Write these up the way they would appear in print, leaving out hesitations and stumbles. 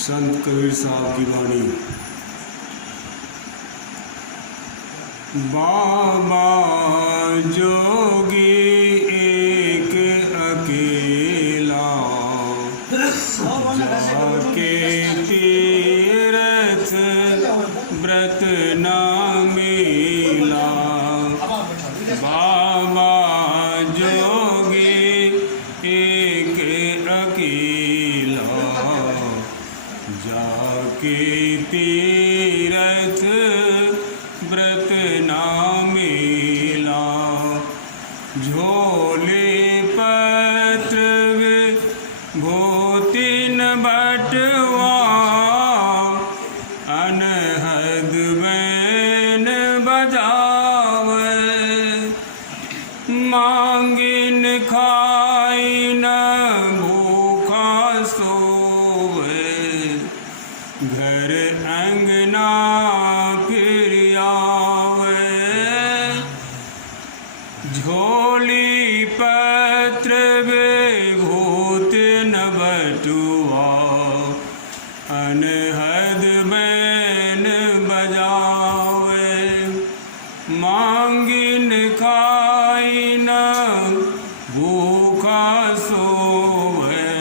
संत कबीर साहब की वाणी। बाबा जोगी एक अकेला जाके तीरथ व्रत न मिला। बाबा जोगी एक अकेला जाके तीरथ व्रत न मिला। झोली पत्र भूति न बटवा अनहद बैन बजावे। मांगिन खाई न भूखा सोवे घर अंगना फिर आवे। झोली पत्र विभूत न बटुआ अनहद बैन बजावे। मांगिन खाई न भूखा सोवे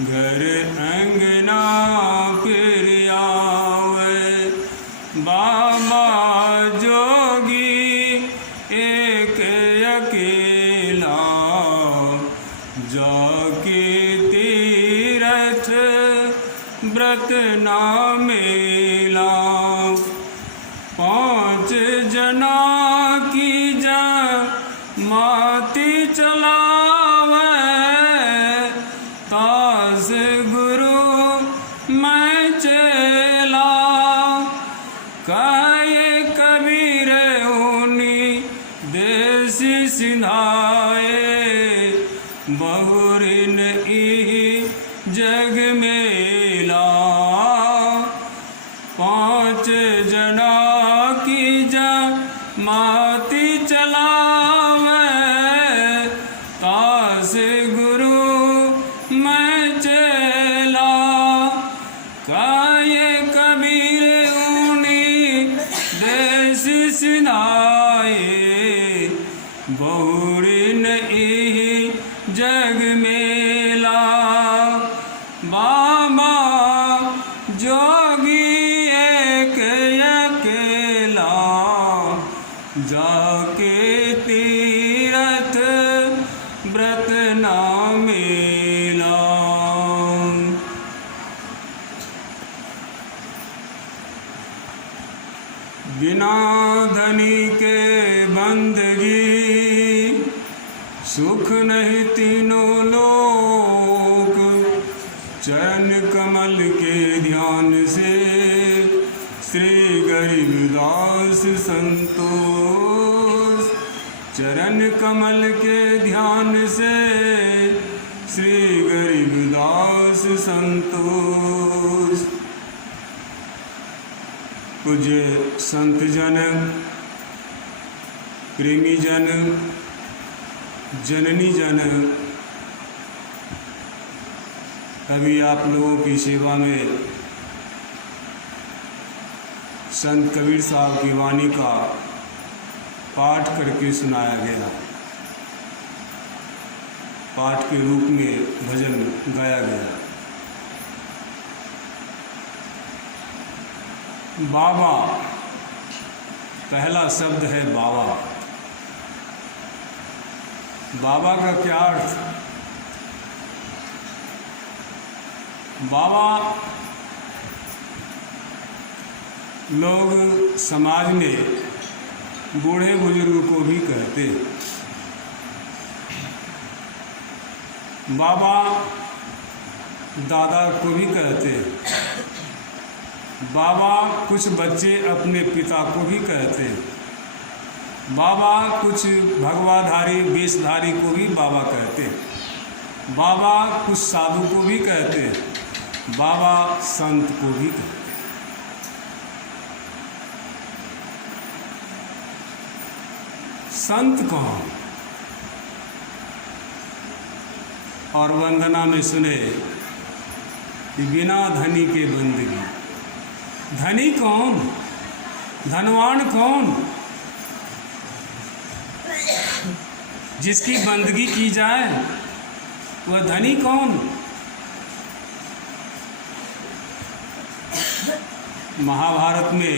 घर अंगना फिर आवे। बाबा जोगी एक अकेला जाके तीरथ व्रत न मिला। 5 जना की जमाती चलावे तास गुरु मैं चेला। काये कबीर ऊनी देसी सिंधाए बहुरिन ई जग मेला। 5 जना की जमाती चलावे तास गुरु मैं चेला। काये कबीर ऊनी देसी सिनाए बहुरिन ई जग मेला। बाबा जोगी एक अकेला जाके तीरथ व्रत न मिला। बिना धनी के बंदगी सुख नहीं तीनों लोक। चरण कमल के ध्यान से श्री गरीबदास संतोष। चरण कमल के ध्यान से श्री गरीबदास संतोष। पूज्य संत जन, प्रेमी जन, जननी जन, अभी आप लोगों की सेवा में संत कबीर साहब की वाणी का पाठ करके सुनाया गया। पाठ के रूप में भजन गाया गया। बाबा, पहला शब्द है बाबा। बाबा का क्या अर्थ? बाबा लोग समाज में बूढ़े बुजुर्ग को भी कहते। बाबा दादा को भी कहते। बाबा कुछ बच्चे अपने पिता को भी कहते। बाबा कुछ भगवाधारी वेशधारी को भी बाबा कहते। बाबा कुछ साधु को भी कहते। बाबा संत को भी कहते। संत कौन? और वंदना में सुने कि बिना धनी के बंदगी। धनी कौन, धनवान कौन? जिसकी बंदगी की जाए वह धनी कौन? महाभारत में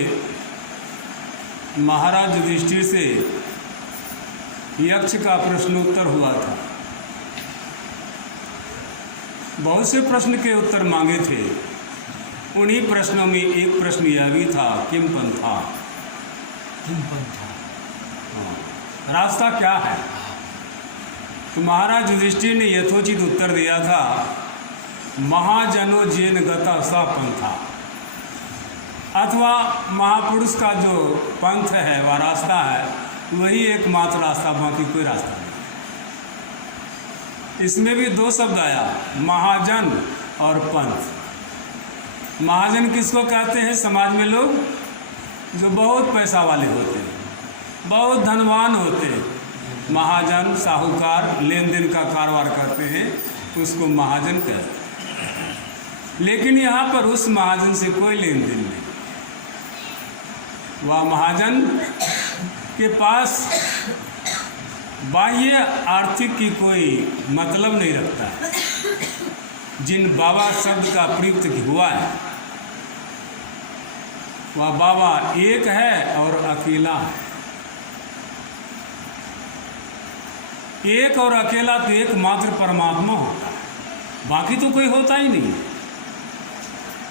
महाराज युधिष्ठिर से यक्ष का प्रश्नोत्तर हुआ था। बहुत से प्रश्न के उत्तर मांगे थे। उन्हीं प्रश्नों में एक प्रश्न यह भी था, किम पंथा, किम पंथा, रास्ता क्या है? तो महाराज युधिष्ठिर ने यथोचित उत्तर दिया था, महाजनो जेन गता सा पंथा, अथवा महापुरुष का जो पंथ है वह रास्ता है, वही एकमात्र रास्ता, बाकी कोई रास्ता नहीं। इसमें भी दो शब्द आया, महाजन और पंथ। महाजन किसको कहते हैं? समाज में लोग जो बहुत पैसा वाले होते हैं, बहुत धनवान होते हैं, महाजन, साहूकार, लेन देन का कारोबार करते हैं, उसको महाजन कहते हैं। लेकिन यहाँ पर उस महाजन से कोई लेन देन नहीं। वह महाजन के पास बाह्य आर्थिक की कोई मतलब नहीं रखता है। जिन बाबा शब्द का प्रयुक्त हुआ है वह बाबा एक है और अकेला है। एक और अकेला तो एकमात्र परमात्मा होता है, बाकी तो कोई होता ही नहीं।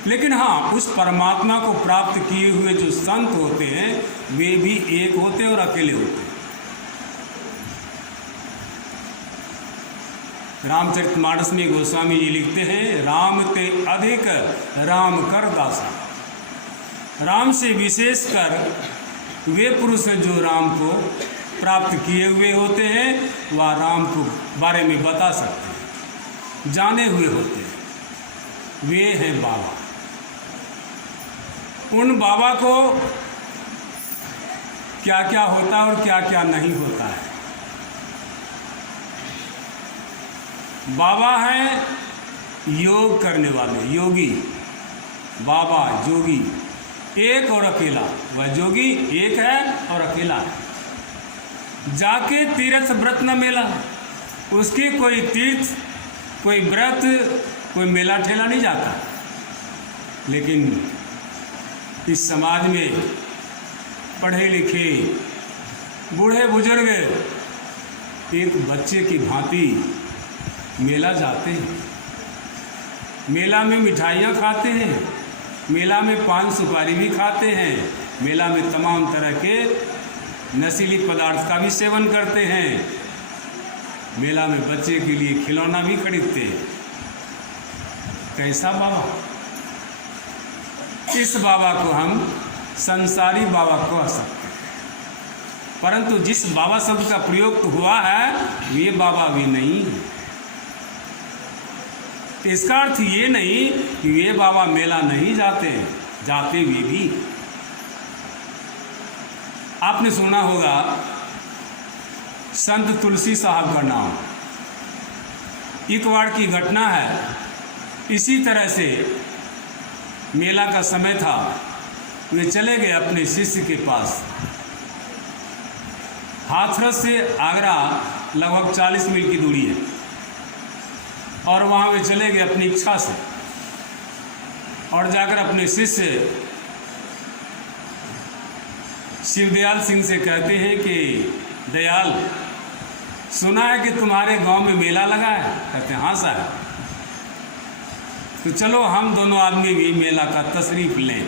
लेकिन हाँ, उस परमात्मा को प्राप्त किए हुए जो संत होते हैं वे भी एक होते और अकेले होते हैं। रामचरितमानस में गोस्वामी जी लिखते हैं, राम ते अधिक राम कर दासा। राम से विशेष कर वे पुरुष हैं जो राम को प्राप्त किए हुए होते हैं, वह राम को बारे में बता सकते हैं, जाने हुए होते हैं। वे हैं बाबा। उन बाबा को क्या क्या होता है और क्या क्या नहीं होता है। बाबा हैं योग करने वाले, योगी। बाबा जोगी, एक और अकेला। वह जोगी एक है और अकेला है। जाके तीर्थ व्रत न मेला, उसकी कोई तीर्थ, कोई व्रत, कोई मेला ठेला नहीं जाता। लेकिन इस समाज में पढ़े लिखे बूढ़े बुजुर्ग एक बच्चे की भांति मेला जाते हैं, मेला में मिठाइयाँ खाते हैं, मेला में पान सुपारी भी खाते हैं, मेला में तमाम तरह के नशीली पदार्थ का भी सेवन करते हैं, मेला में बच्चे के लिए खिलौना भी खरीदते हैं। कैसा बाबा? इस बाबा को हम संसारी बाबा कह सकते हैं, परंतु जिस बाबा शब्द का प्रयोग हुआ है ये बाबा भी नहीं है। इसका अर्थ ये नहीं कि वे बाबा मेला नहीं जाते, जाते वे भी। आपने सुना होगा संत तुलसी साहब का नाम। एक बार की घटना है, इसी तरह से मेला का समय था, वे चले गए अपने शिष्य के पास। हाथरस से आगरा लगभग 40 मील की दूरी है, और वहाँ वे चले गए अपनी इच्छा से, और जाकर अपने शिष्य शिवदयाल सिंह से कहते हैं कि दयाल, सुना है कि तुम्हारे गांव में मेला लगा है। कहते हैं हाँ साहब, तो चलो हम दोनों आदमी भी मेला का तशरीफ़ लें।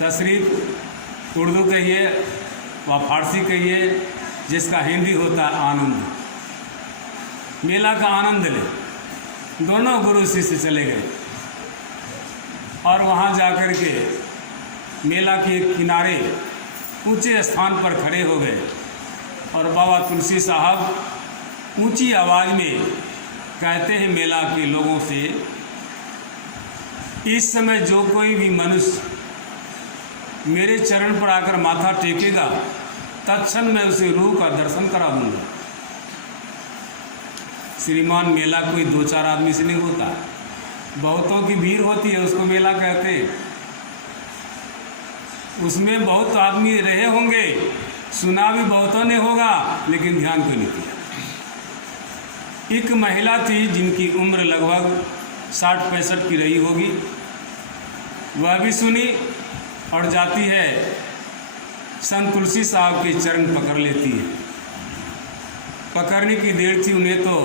तशरीफ़ उर्दू कहिए व फारसी कहिए, जिसका हिंदी होता है आनंद। मेला का आनंद लें। दोनों गुरु शिष्य चले गए और वहाँ जाकर के मेला के किनारे ऊंचे स्थान पर खड़े हो गए, और बाबा तुलसी साहब ऊंची आवाज़ में कहते हैं मेला के लोगों से, इस समय जो कोई भी मनुष्य मेरे चरण पर आकर माथा टेकेगा, तत्क्षण मैं उसे रूह का दर्शन करा दूंगा। श्रीमान, मेला कोई 2-4 आदमी से नहीं होता, बहुतों की भीड़ होती है, उसको मेला कहते हैं। उसमें बहुत आदमी रहे होंगे, सुना भी बहुतों ने होगा, लेकिन ध्यान क्यों नहीं किया। एक महिला थी जिनकी उम्र लगभग 60-65 की रही होगी, वह भी सुनी और जाती है, संत तुलसी साहब के चरण पकड़ लेती है। पकड़ने की देर थी, उन्हें तो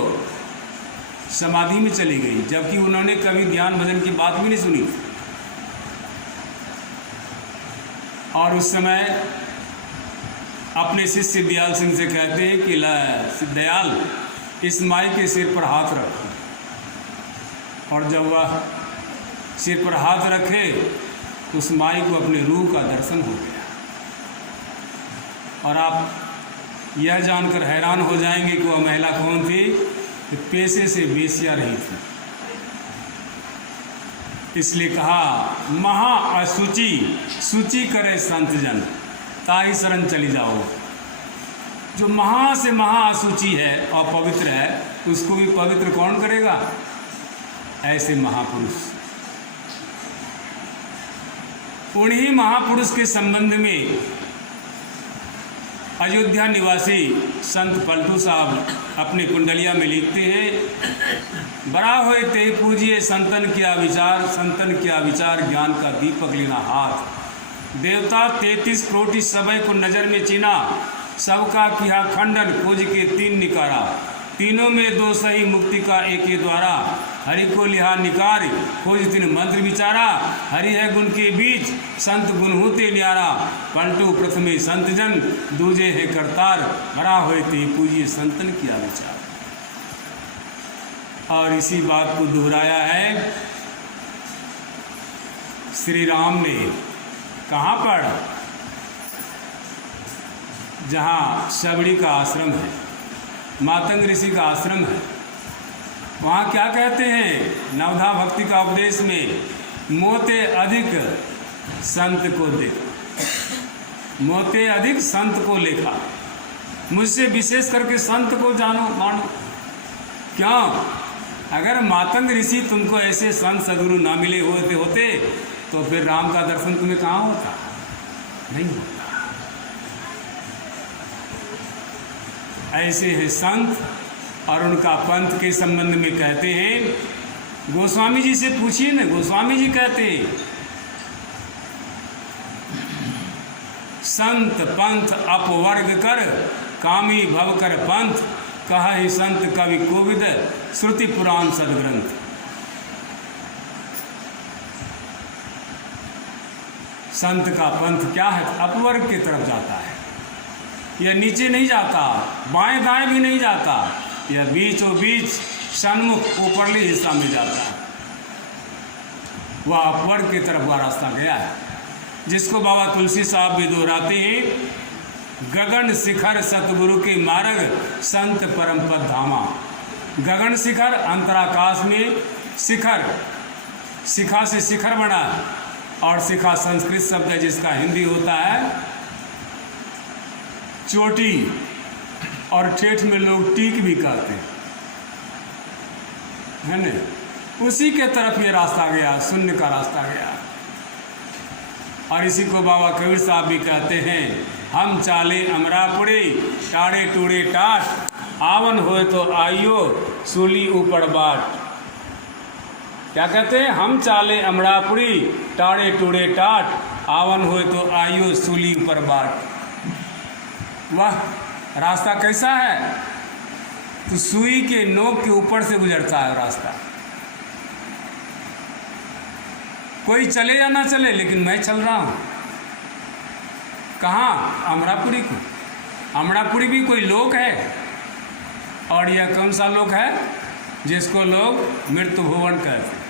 समाधि में चली गई, जबकि उन्होंने कभी ध्यान भजन की बात भी नहीं सुनी। और उस समय अपने शिष्य दयाल सिंह से कहते हैं कि दयाल, इस माई के सिर पर हाथ रखो। और जब वह सिर पर हाथ रखे तो उस माई को अपने रूह का दर्शन हो गया। और आप यह जानकर हैरान हो जाएंगे कि वह महिला कौन थी, कि पेशे से वेश्या रही थी। इसलिए कहा, महा असुचि सूची करे संत जन, ताही शरण चली जाओ। जो महा से महा असुचि है और पवित्र है, उसको भी पवित्र कौन करेगा? ऐसे महापुरुष। उन्हीं महापुरुष के संबंध में अयोध्या निवासी संत पलटू साहब अपनी कुंडलिया में लिखते हैं, बड़ा होए ते पूजिए संतन क्या विचार, संतन क्या विचार, ज्ञान का दीपक लेना हाथ। देवता 33 कोटि सबय को नजर में चीना, सबका किया खंडन, खोज के 3 निकारा। तीनों में 2 सही, मुक्ति का एक ही द्वारा। हरि को लिहा निकार, खोज 3 मंत्र विचारा। हरि है गुण के बीच, संत गुण होते न्यारा। पलटू प्रथमे संत जन, दूजे है करतार, बड़ा होए ते पूजिए संतन किया विचार। और इसी बात को दोहराया है श्री राम ने। कहाँ पर? जहाँ शबरी का आश्रम है, मातंग ऋषि का आश्रम है, वहाँ क्या कहते हैं नवधा भक्ति का उपदेश में, मोते अधिक संत को देखा, मोते अधिक संत को लेखा। मुझसे विशेष करके संत को जानो मानो। क्यों? अगर मातंग ऋषि तुमको ऐसे संत सदगुरु ना मिले होते तो फिर राम का दर्शन तुम्हें कहाँ होता? नहीं होता। ऐसे हैं संत। और उनका पंथ के संबंध में कहते हैं, गोस्वामी जी से पूछिए ना, गोस्वामी जी कहते हैं, संत पंथ अपवर्ग कर, कामी भव कर पंथ, कहा ही संत कवि कोविद, श्रुति पुराण सदग्रंथ। संत का पंथ क्या है? अपवर्ग की तरफ जाता है। यह नीचे नहीं जाता, बाएं दाएं भी नहीं जाता, यह बीचों बीच सन्मुख ऊपरले हिस्सा में जाता है। वह अपवर्ग की तरफ वह रास्ता गया है, जिसको बाबा तुलसी साहब भी दोहराते हैं, गगन शिखर सतगुरु के मार्ग, संत परम पद धामा। गगन शिखर अंतराकाश में शिखर, शिखा से शिखर बना, और शिखा संस्कृत शब्द है जिसका हिंदी होता है चोटी, और ठेठ में लोग टीक भी कहते हैं, है ना। उसी के तरफ ये रास्ता गया, शून्य का रास्ता गया। और इसी को बाबा कबीर साहब भी कहते हैं, हम चाले अमरापुरी, टाड़े टूड़े टाट, आवन होए तो आइयो, सूली ऊपर बाट। क्या कहते हैं? हम चाले अमरापुरी, टाड़े टूड़े टाट, आवन होए तो आइयो, सूली ऊपर बाट। वाह, रास्ता कैसा है? तो सुई के नोक के ऊपर से गुजरता है रास्ता। कोई चले या ना चले, लेकिन मैं चल रहा हूँ। कहाँ? अमरापुरी को। अमरापुरी भी कोई लोक है, और यह कौन सा लोक है? जिसको लोग मृत्यु भुवन कहते हैं।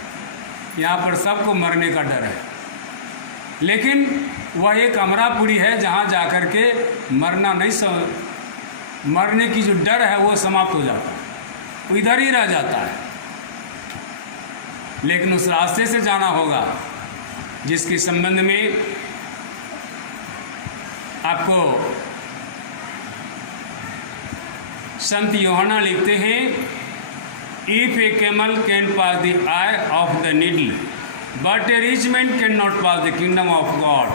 यहाँ पर सबको मरने का डर है, लेकिन वह एक अमरापुरी है जहाँ जाकर के मरना नहीं, मरने की जो डर है वो समाप्त हो जाता है, वो इधर ही रह जाता है। लेकिन उस रास्ते से जाना होगा जिसके संबंध में आपको संत यूहन्ना लिखते हैं, if A camel can pass the I of the needle but A rich man can not pass the kingdom of God.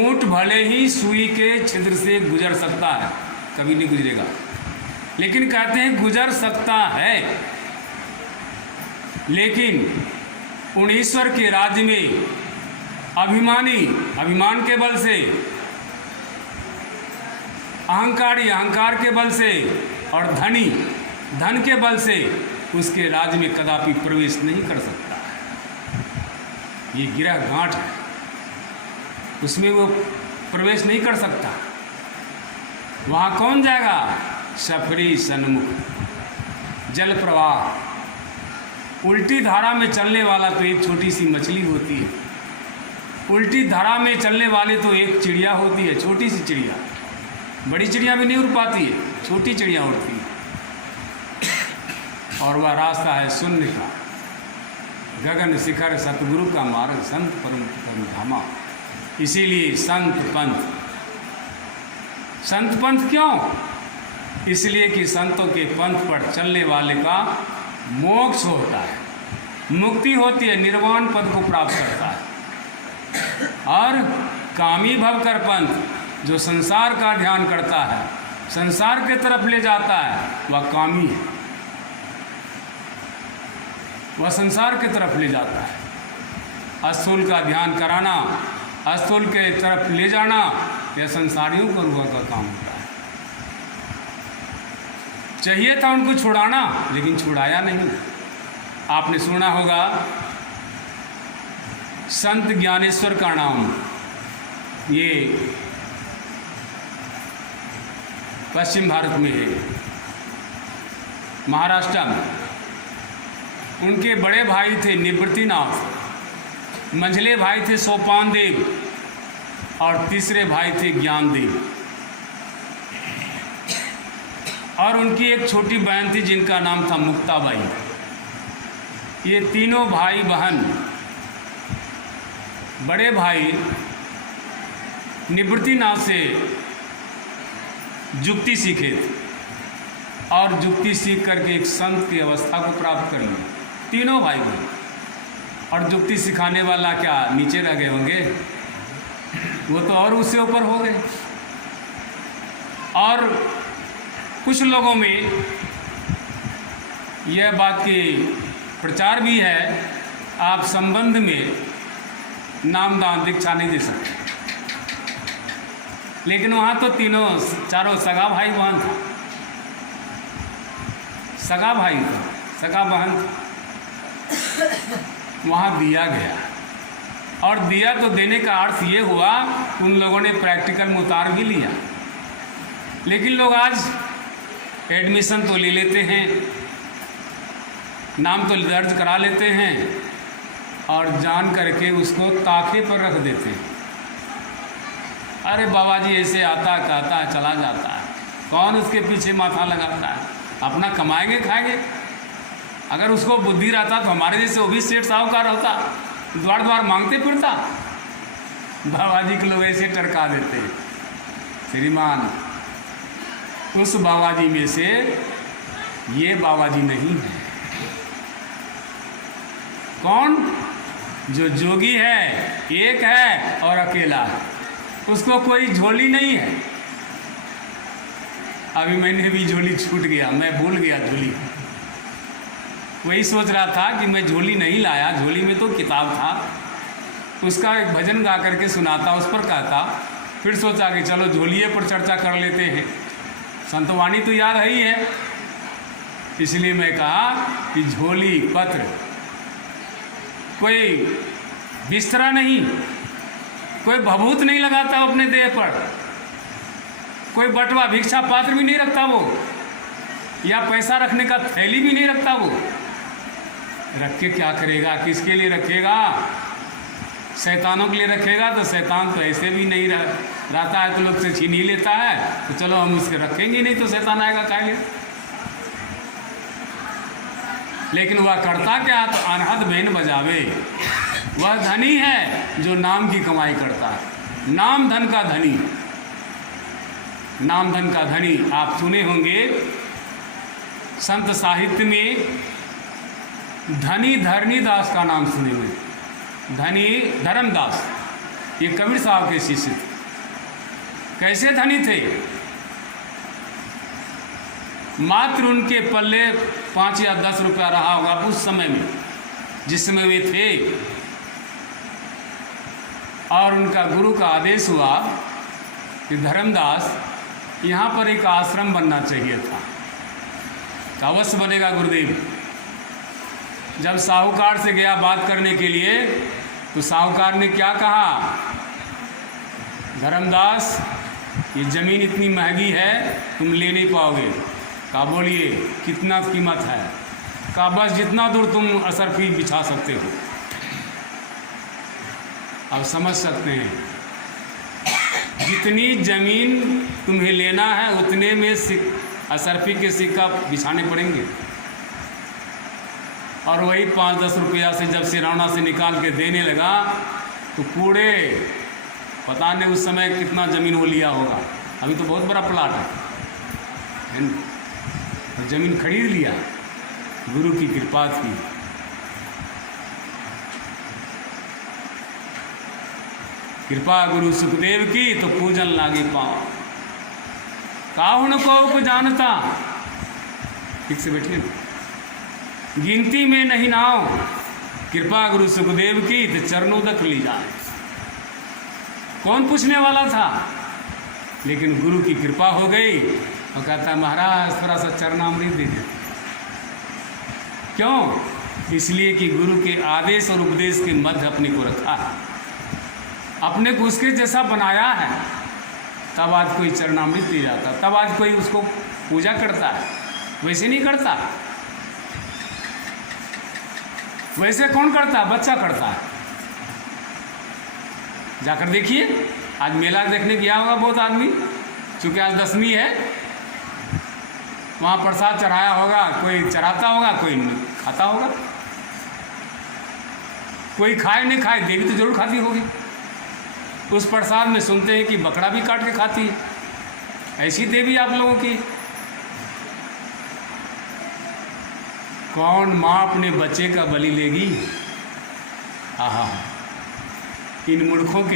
ऊँट भले ही सुई के छिद्र से गुजर सकता है, कभी नहीं गुजरेगा, लेकिन कहते हैं गुजर सकता है, लेकिन उन ईश्वर के राज्य में अभिमान के बल से, अहंकार के बल से, और धन के बल से उसके राज्य में कदापि प्रवेश नहीं कर सकता। ये गिरह गांठ है, उसमें वो प्रवेश नहीं कर सकता। वहाँ कौन जाएगा? सफरी सन्मुख जल प्रवाह। उल्टी धारा में चलने वाला तो एक छोटी सी मछली होती है, उल्टी धारा में चलने वाले तो एक चिड़िया होती है, छोटी सी चिड़िया, बड़ी चिड़िया भी नहीं उड़ पाती है, छोटी चिड़िया उड़ती है। और वह रास्ता है शून्य का, गगन शिखर सतगुरु का मार्ग, संत परम धामा। इसीलिए संत पंथ क्यों? इसलिए कि संतों के पंथ पर चलने वाले का मोक्ष होता है, मुक्ति होती है, निर्वाण पद को प्राप्त करता है। और कामी भव कर पंथ, जो संसार का ध्यान करता है, संसार के तरफ ले जाता है, वह कामी है, वह संसार के तरफ ले जाता है। अस्थूल का ध्यान कराना, अस्थूल के तरफ ले जाना, यह संसारियों को रुआ का काम होता है। चाहिए था उनको छुड़ाना, लेकिन छुड़ाया नहीं। आपने सुना होगा संत ज्ञानेश्वर का नाम, ये पश्चिम भारत में है, महाराष्ट्र में। उनके बड़े भाई थे निवृत्तिनाथ, मंझले भाई थे सोपान देव, और तीसरे भाई थे ज्ञानदेव। और उनकी एक छोटी बहन थी जिनका नाम था मुक्ताबाई। ये तीनों भाई बहन, बड़े भाई निवृत्तिनाथ से जुक्ति सीखे थे, और जुक्ति सीख करके एक संत की अवस्था को प्राप्त कर लिया, तीनों भाई बहन। और जुक्ति सिखाने वाला क्या नीचे रह गए होंगे? वो तो और उससे ऊपर हो गए। और कुछ लोगों में यह बात की प्रचार भी है, आप संबंध में नामदान दीक्षा नहीं दे सकते, लेकिन वहाँ तो चारों सगा भाई बहन था, सगा भाई था, सगा बहन था। वहाँ दिया गया, और दिया तो देने का अर्थ ये हुआ, उन लोगों ने प्रैक्टिकल में उतार भी लिया। लेकिन लोग आज एडमिशन तो ले लेते हैं, नाम तो दर्ज करा लेते हैं, और जान करके उसको ताखे पर रख देते हैं। अरे बाबा जी ऐसे आता कहता चला जाता है, कौन उसके पीछे माथा लगाता है? अपना कमाएंगे खाएंगे। अगर उसको बुद्धि रहता तो हमारे जैसे वो भी सेठ साहूकार होता, द्वार द्वार मांगते फिरता। बाबा जी के लोग ऐसे टरका देते हैं। श्रीमान, उस बाबा जी में से ये बाबा जी नहीं है। कौन? जो जोगी है, एक है और अकेला है, उसको कोई झोली नहीं है। अभी मैंने भी झोली छूट गया, मैं भूल गया झोली। वही सोच रहा था कि मैं झोली नहीं लाया, झोली में तो किताब था, उसका एक भजन गा करके सुनाता, उस पर कहता। फिर सोचा कि चलो झोलिए पर चर्चा कर लेते हैं, संतवाणी तो याद ही है। इसलिए मैं कहा कि झोली पत्र, कोई बिस्तरा नहीं, कोई भभूत नहीं लगाता अपने देह पर, कोई बटवा भिक्षा पात्र भी नहीं रखता वो, या पैसा रखने का थैली भी नहीं रखता वो। रख के क्या करेगा? किसके लिए रखेगा? शैतानों के लिए रखेगा, तो शैतान तो ऐसे भी नहीं रहता है, तो लोग से छीन ही लेता है, तो चलो हम उसके रखेंगे नहीं तो शैतान आएगा खाएंगे। लेकिन वह करता क्या? तो अनहद बेन बजावे। वह धनी है जो नाम की कमाई करता है, नाम धन का धनी, नाम धन का धनी। आप सुने होंगे संत साहित्य में धनी धरणीदास का नाम सुने हुए। धनी धर्मदास ये कबीर साहब के शिष्य थे। कैसे धनी थे? मात्र उनके पल्ले 5 या 10 रुपया रहा होगा उस समय में, जिस समय वे थे। और उनका गुरु का आदेश हुआ कि धर्मदास यहाँ पर एक आश्रम बनना चाहिए था। तो अवश्य बनेगा गुरुदेव। जब साहूकार से गया बात करने के लिए, तो साहूकार ने क्या कहा? धर्मदास, ये ज़मीन इतनी महंगी है, तुम ले नहीं पाओगे। कहा बोलिए कितना कीमत है? कहा बस जितना दूर तुम असरफी बिछा सकते हो। अब समझ सकते हैं, जितनी ज़मीन तुम्हें लेना है उतने में असरफी के सिक्का बिछाने पड़ेंगे। और वही 5-10 रुपया से जब सिरौना से निकाल के देने लगा, तो कूड़े पता नहीं उस समय कितना ज़मीन वो लिया होगा। अभी तो बहुत बड़ा प्लाट है ना? तो ज़मीन खरीद लिया, गुरु की कृपा थी। कृपा गुरु सुखदेव की, तो पूजन लागे पाँव। काहुन को उप जानता, ठीक से बैठिए ना, गिनती में नहीं नाव। कृपा गुरु सुखदेव की, तो चरणों तक ली जाए। कौन पूछने वाला था? लेकिन गुरु की कृपा हो गई। और कहता महाराज थोड़ा सा चरणामृत दीजिए। क्यों? इसलिए कि गुरु के आदेश और उपदेश के मध्य अपने को रखा है, अपने को उसके जैसा बनाया है। तब आज कोई चरणामृत दे जाता, तब आज कोई उसको पूजा करता है। वैसे नहीं करता। वैसे कौन करता? बच्चा करता है। जाकर देखिए, आज मेला देखने गया होगा बहुत आदमी, चूँकि आज 10वीं है। वहाँ प्रसाद चढ़ाया होगा, कोई चढ़ाता होगा, कोई खाता होगा। कोई खाए नहीं खाए, देवी तो जरूर खाती होगी। उस प्रसाद में सुनते हैं कि बकरा भी काट के खाती है। ऐसी देवी आप लोगों की। कौन माँ अपने बच्चे का बलि लेगी? आहा, इन मूर्खों के